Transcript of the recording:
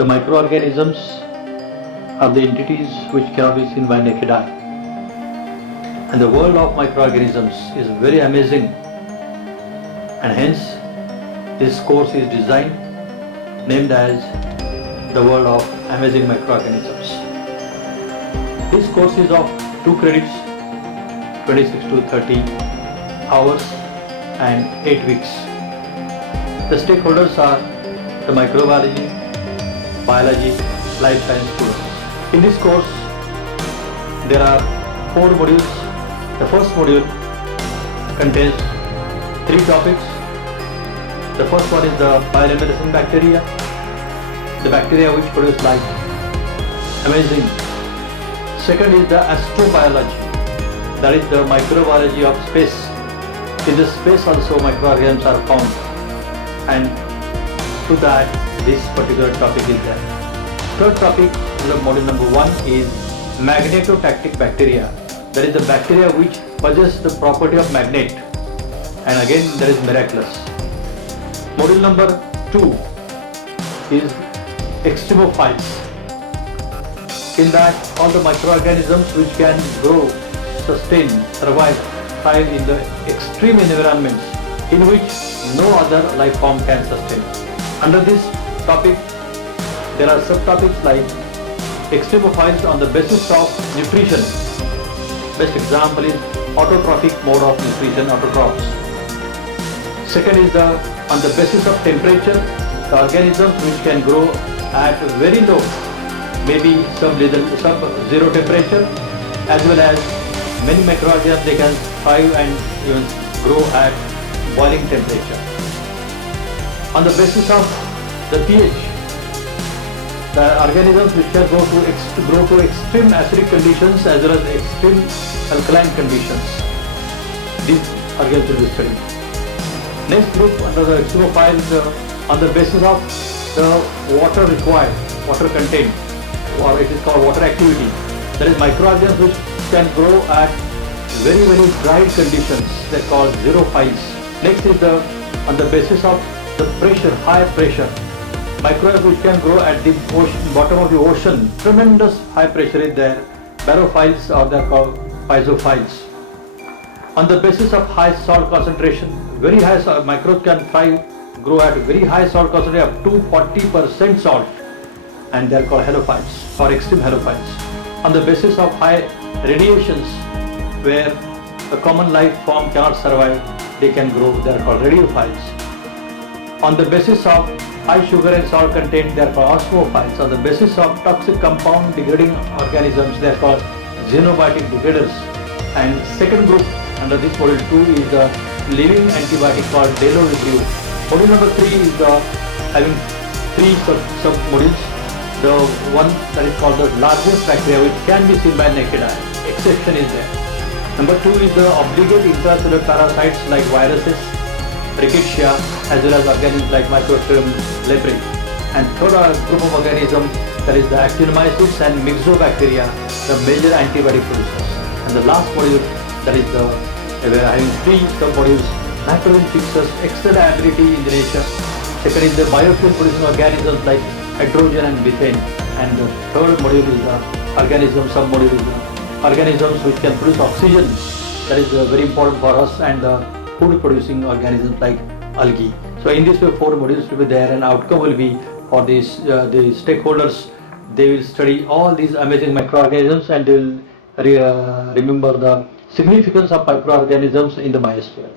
The microorganisms are the entities which cannot be seen by naked eye. And the world of microorganisms is very amazing, and hence this course is designed, named as the world of amazing microorganisms. This course is of 2 credits, 26 to 30 hours and 8 weeks. The stakeholders are the microbiology, biology, life science students. In this course, there are 4 modules. The first module contains 3 topics. The first one is the bioluminescent bacteria, the bacteria which produce light. Amazing. Second is the astrobiology, that is the microbiology of space. In the space also microorganisms are found, and to that this particular topic is there. Third topic, the module number 1 is Magnetotactic bacteria, that is the bacteria which possess the property of magnet, and again that is miraculous. Module number 2 is Extremophiles. In that all the microorganisms which can grow, sustain, survive, thrive in the extreme environments in which no other life form can sustain. Under this topic, there are subtopics like Extremophiles on the basis of nutrition. Best example is autotrophic mode of nutrition, Autotrophs. Second is on the basis of temperature, the organisms which can grow at very low, maybe sub-zero temperature, as well as many microorganisms they can thrive and even grow at boiling temperature. On the basis of the pH, the organisms which can grow to extreme acidic conditions as well as extreme alkaline conditions, these organisms will be studied. Next group under the Extremophiles, on the basis of the water required, water content, or it is called water activity. That is microorganisms which can grow at very dry conditions. They are called xerophiles. Next is on the basis of the pressure, high pressure. Microorganisms which can grow at the bottom of the ocean. Tremendous high pressure is there. Barophiles, or they are called piezophiles. On the basis of high salt concentration, very high salt, microbes can grow at very high salt concentration up to 40% salt, and they are called halophiles or extreme halophiles. On the basis of high radiations, where a common life form cannot survive, they can grow, they are called radiophiles. On the basis of high sugar and salt content, they are called Osmophiles. On the basis of toxic compound degrading organisms, they are called Xenobiotic degraders. And second group under this module 2 is the living antibiotic called Bdellovibrio. Module number 3 is having 3 sub modules. The one that is called the largest bacteria which can be seen by naked eye. Exception is there. Number 2 is the obligate intracellular parasites like viruses, rickettsia, as well as organisms like Microorganisms, leprae. And third group of organisms, that is the actinomycetes and myxobacteria, the major antibiotic producers. And the last module, that is we are having 3 sub-modules: nitrogen fixers, excellent ability in the nature. Second is the biofuel producing organisms like hydrogen and methane. And the third module is the sub-module is the organisms which can produce oxygen. That is very important for us, and the food producing organisms like algae. So in this way 4 modules will be there, and outcome will be for the stakeholders. They will study all these amazing microorganisms, and they will remember the significance of microorganisms in the biosphere.